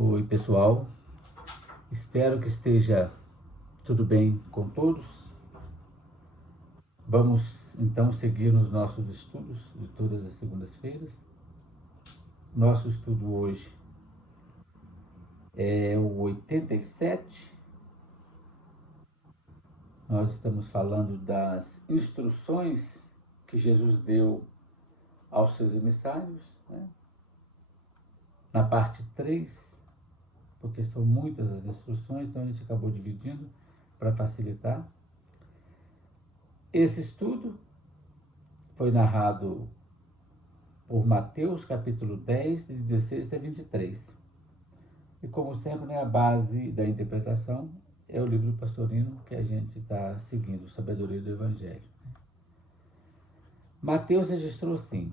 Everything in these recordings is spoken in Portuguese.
Oi, pessoal. Espero que esteja tudo bem com todos. Vamos então seguir nos nossos estudos de todas as segundas-feiras. Nosso estudo hoje é o 87. Nós estamos falando das instruções que Jesus deu aos seus emissários, né? Na parte 3, porque são muitas as instruções, então a gente acabou dividindo para facilitar. Esse estudo foi narrado por Mateus, capítulo 10, de 16 até 23. E como sempre, a base da interpretação é o livro pastorino que a gente está seguindo, Sabedoria do Evangelho. Mateus registrou assim: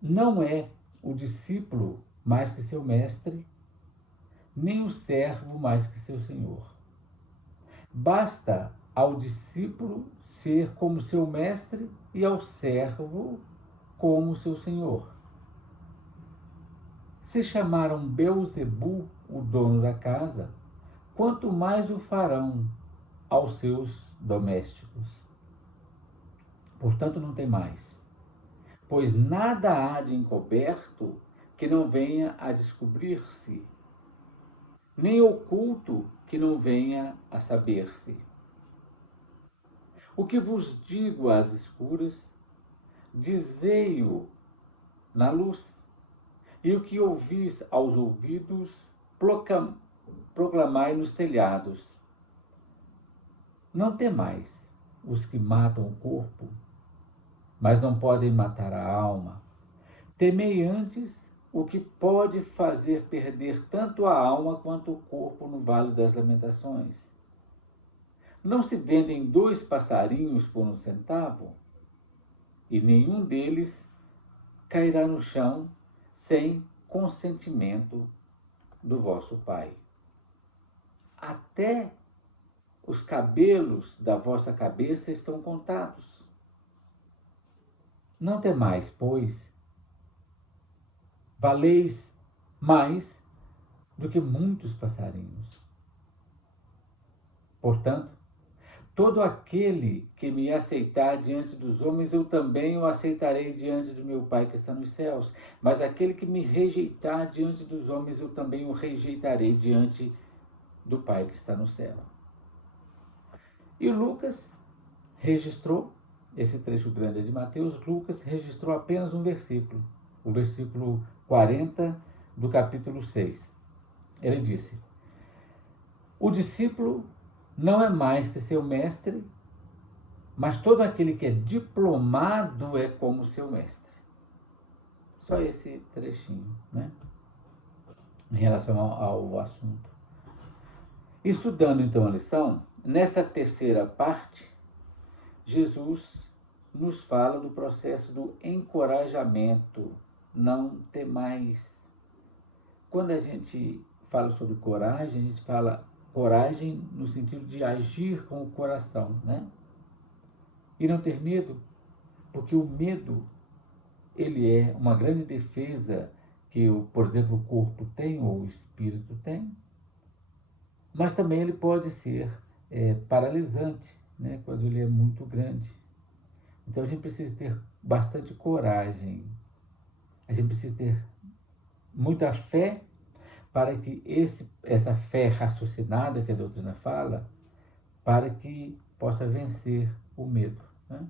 não é o discípulo mais que seu mestre, nem o servo mais que seu senhor. Basta ao discípulo ser como seu mestre e ao servo como seu senhor. Se chamaram Beelzebu, o dono da casa, quanto mais o farão aos seus domésticos. Portanto, não tem mais, pois nada há de encoberto que não venha a descobrir-se, nem oculto que não venha a saber-se. O que vos digo às escuras, dizei-o na luz, e o que ouvis aos ouvidos, proclamai nos telhados. Não temais os que matam o corpo, mas não podem matar a alma. Temei antes o que pode fazer perder tanto a alma quanto o corpo no vale das lamentações. Não se vendem 2 passarinhos por 1 centavo? E nenhum deles cairá no chão sem consentimento do vosso Pai. Até os cabelos da vossa cabeça estão contados. Não temais, pois, valeis mais do que muitos passarinhos. Portanto, todo aquele que me aceitar diante dos homens, eu também o aceitarei diante do meu Pai que está nos céus. Mas aquele que me rejeitar diante dos homens, eu também o rejeitarei diante do Pai que está no céu. E Lucas registrou, esse trecho grande é de Mateus, Lucas registrou apenas um versículo, o versículo 40 do capítulo 6. Ele disse: o discípulo não é mais que seu mestre, mas todo aquele que é diplomado é como seu mestre. Só esse trechinho, né? Em relação ao assunto. Estudando então a lição, nessa terceira parte, Jesus nos fala do processo do encorajamento. Não temais. Quando a gente fala sobre coragem, a gente fala coragem no sentido de agir com o coração, né? E não ter medo, porque o medo, ele é uma grande defesa que, por exemplo, o corpo tem ou o espírito tem, mas também ele pode ser paralisante, né? Quando ele é muito grande. Então a gente precisa ter bastante coragem, a gente precisa ter muita fé para que essa fé raciocinada que a doutrina fala, para que possa vencer o medo, né?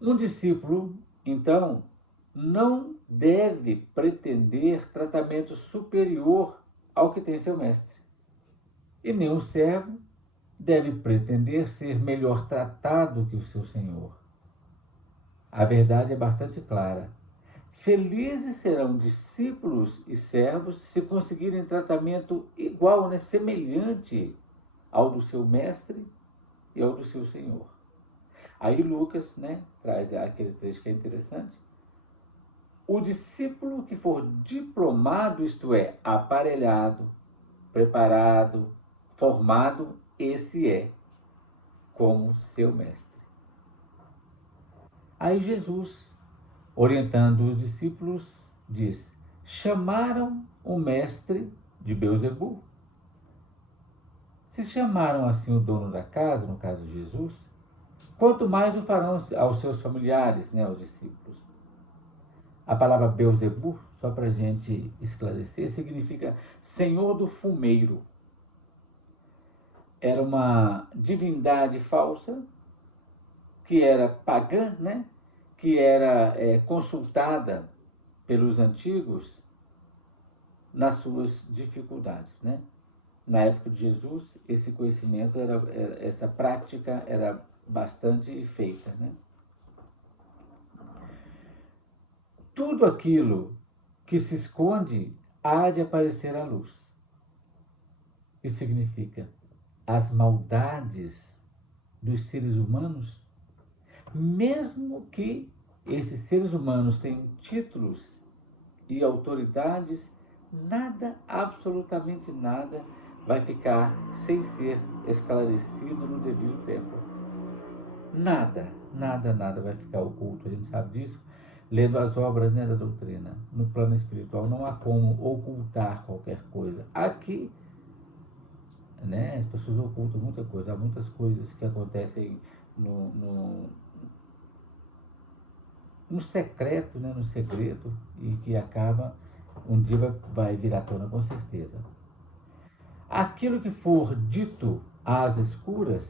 Um discípulo, então, não deve pretender tratamento superior ao que tem seu mestre. E nem o servo deve pretender ser melhor tratado que o seu senhor. A verdade é bastante clara. Felizes serão discípulos e servos se conseguirem tratamento igual, né, semelhante ao do seu mestre e ao do seu senhor. Aí Lucas, né, traz aquele trecho que é interessante. O discípulo que for diplomado, isto é, aparelhado, preparado, formado, esse é como seu mestre. Aí Jesus, orientando os discípulos, diz: chamaram o mestre de Beelzebul. Se chamaram assim o dono da casa, no caso Jesus, quanto mais o farão aos seus familiares, né, aos discípulos. A palavra Beelzebul, só para a gente esclarecer, significa Senhor do Fumeiro. Era uma divindade falsa, que era pagã, né, que era consultada pelos antigos nas suas dificuldades, né? Na época de Jesus, esse conhecimento, essa prática era bastante feita, né? Tudo aquilo que se esconde há de aparecer à luz. Isso significa as maldades dos seres humanos, mesmo que esses seres humanos tenham títulos e autoridades, nada, absolutamente nada, vai ficar sem ser esclarecido no devido tempo. Nada, nada, nada vai ficar oculto. A gente sabe disso lendo as obras, né, da doutrina. No plano espiritual não há como ocultar qualquer coisa. Aqui, né, as pessoas ocultam muita coisa. Há muitas coisas que acontecem no secreto, né, no segredo, e que acaba, um dia vai vir à tona com certeza. Aquilo que for dito às escuras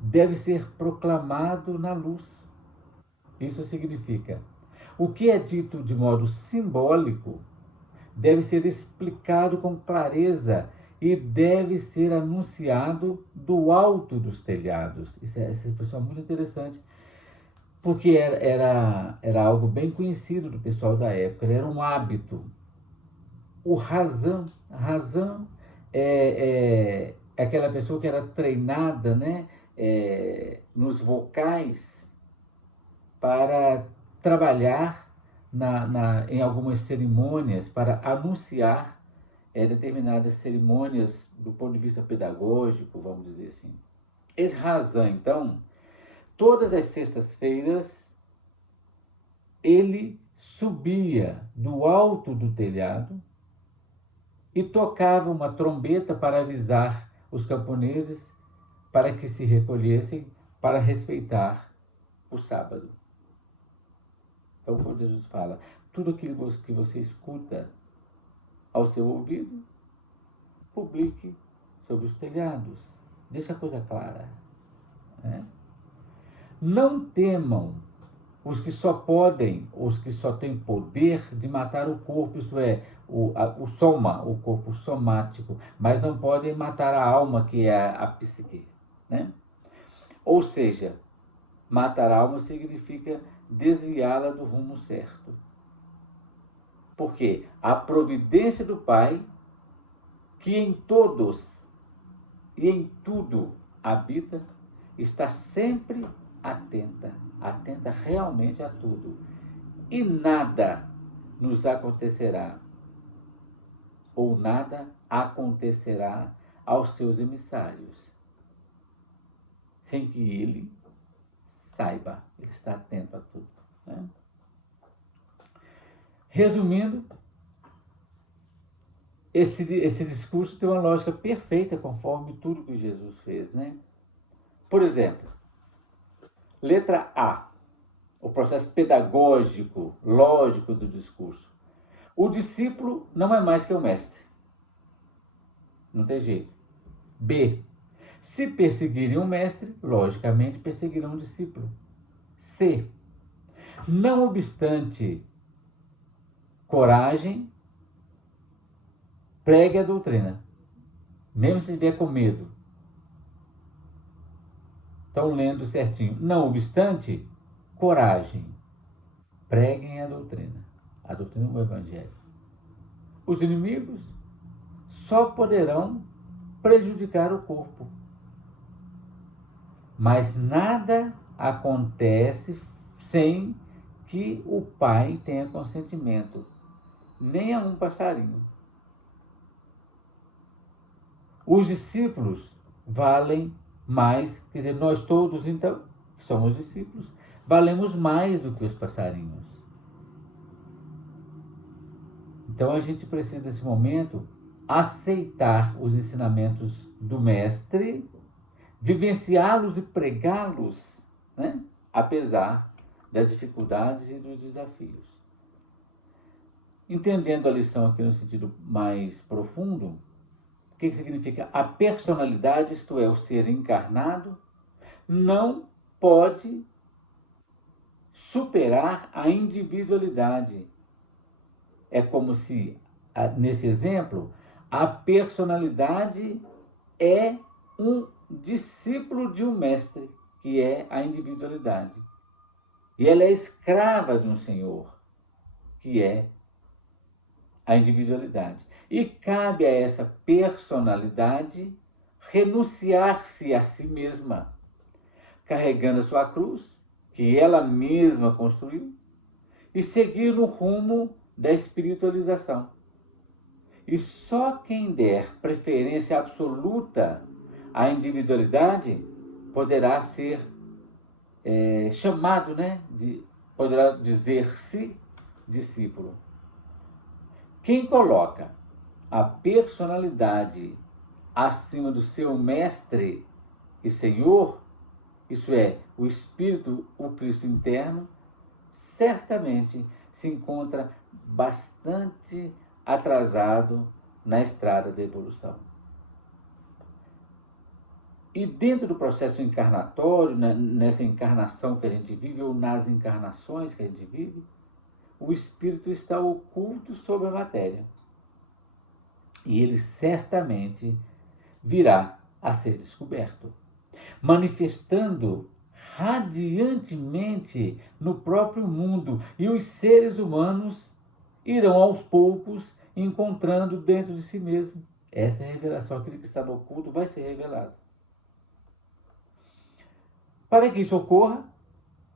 deve ser proclamado na luz. Isso significa, o que é dito de modo simbólico deve ser explicado com clareza e deve ser anunciado do alto dos telhados. Essa expressão é muito interessante, porque era algo bem conhecido do pessoal da época, era um hábito. O razão é aquela pessoa que era treinada, né, nos vocais para trabalhar em algumas cerimônias, para anunciar determinadas cerimônias do ponto de vista pedagógico, vamos dizer assim. Esse razão, então, todas as sextas-feiras, ele subia do alto do telhado e tocava uma trombeta para avisar os camponeses para que se recolhessem para respeitar o sábado. Então, quando Jesus fala, tudo aquilo que você escuta ao seu ouvido, publique sobre os telhados. Deixa a coisa clara. Né? Não temam os que só podem, os que só têm poder de matar o corpo, isso é, o soma, o corpo somático, mas não podem matar a alma, que é a psique. Né? Ou seja, matar a alma significa desviá-la do rumo certo. Porque a providência do Pai, que em todos e em tudo habita, está sempre atenta realmente a tudo. E nada nos acontecerá, ou nada acontecerá aos seus emissários, sem que ele saiba, ele está atento a tudo. Né? Resumindo, esse discurso tem uma lógica perfeita conforme tudo que Jesus fez. Né? Por exemplo, letra A, o processo pedagógico, lógico do discurso. O discípulo não é mais que o mestre. Não tem jeito. B, se perseguirem o mestre, logicamente perseguirão o discípulo. C, não obstante coragem, pregue a doutrina, mesmo se estiver com medo. Estão lendo certinho. Não obstante coragem, preguem a doutrina do Evangelho. Os inimigos só poderão prejudicar o corpo, mas nada acontece sem que o Pai tenha consentimento, nem a um passarinho. Os discípulos valem mais, quer dizer, nós todos, então, que somos discípulos, valemos mais do que os passarinhos. Então a gente precisa, nesse momento, aceitar os ensinamentos do Mestre, vivenciá-los e pregá-los, né? Apesar das dificuldades e dos desafios. Entendendo a lição aqui no sentido mais profundo, o que significa? A personalidade, isto é, o ser encarnado, não pode superar a individualidade. É como se, nesse exemplo, a personalidade é um discípulo de um mestre, que é a individualidade. E ela é escrava de um senhor, que é a individualidade. E cabe a essa personalidade renunciar-se a si mesma, carregando a sua cruz, que ela mesma construiu, e seguir no rumo da espiritualização. E só quem der preferência absoluta à individualidade poderá ser chamado, né, poderá dizer-se discípulo. Quem coloca a personalidade acima do seu mestre e senhor, isso é, o Espírito, o Cristo interno, certamente se encontra bastante atrasado na estrada da evolução. E dentro do processo encarnatório, nessa encarnação que a gente vive, ou nas encarnações que a gente vive, o espírito está oculto sob a matéria. E ele certamente virá a ser descoberto, manifestando radiantemente no próprio mundo, e os seres humanos irão aos poucos encontrando dentro de si mesmo essa revelação. Aquilo que está no oculto vai ser revelado. Para que isso ocorra,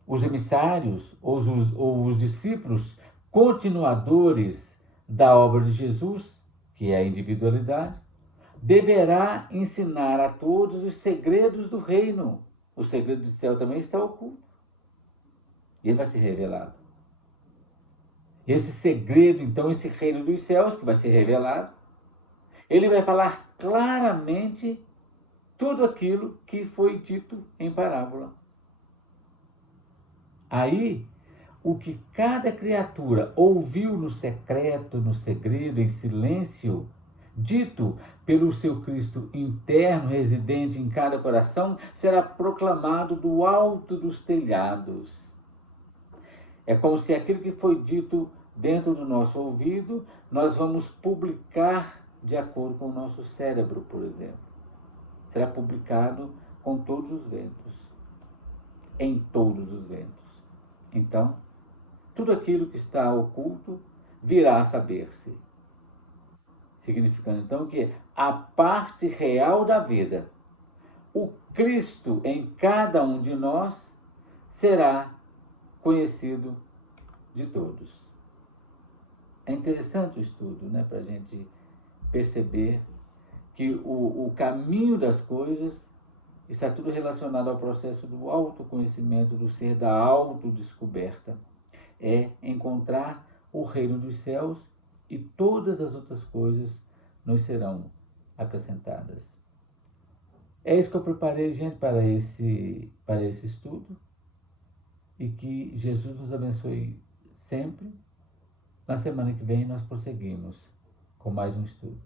os emissários ou os discípulos continuadores da obra de Jesus, que é a individualidade, deverá ensinar a todos os segredos do reino. O segredo do céu também está oculto. E ele vai ser revelado. Esse segredo, então, esse reino dos céus, que vai ser revelado, ele vai falar claramente tudo aquilo que foi dito em parábola. Aí, o que cada criatura ouviu no secreto, no segredo, em silêncio, dito pelo seu Cristo interno, residente em cada coração, será proclamado do alto dos telhados. É como se aquilo que foi dito dentro do nosso ouvido, nós vamos publicar de acordo com o nosso cérebro, por exemplo. Será publicado com todos os ventos, em todos os ventos. Então, tudo aquilo que está oculto virá a saber-se. Significando então que a parte real da vida, o Cristo em cada um de nós, será conhecido de todos. É interessante o estudo, né, para a gente perceber que o caminho das coisas está tudo relacionado ao processo do autoconhecimento, do ser, da autodescoberta. É encontrar o reino dos céus e todas as outras coisas nos serão acrescentadas. É isso que eu preparei, gente, para esse estudo. E que Jesus nos abençoe sempre. Na semana que vem nós prosseguimos com mais um estudo.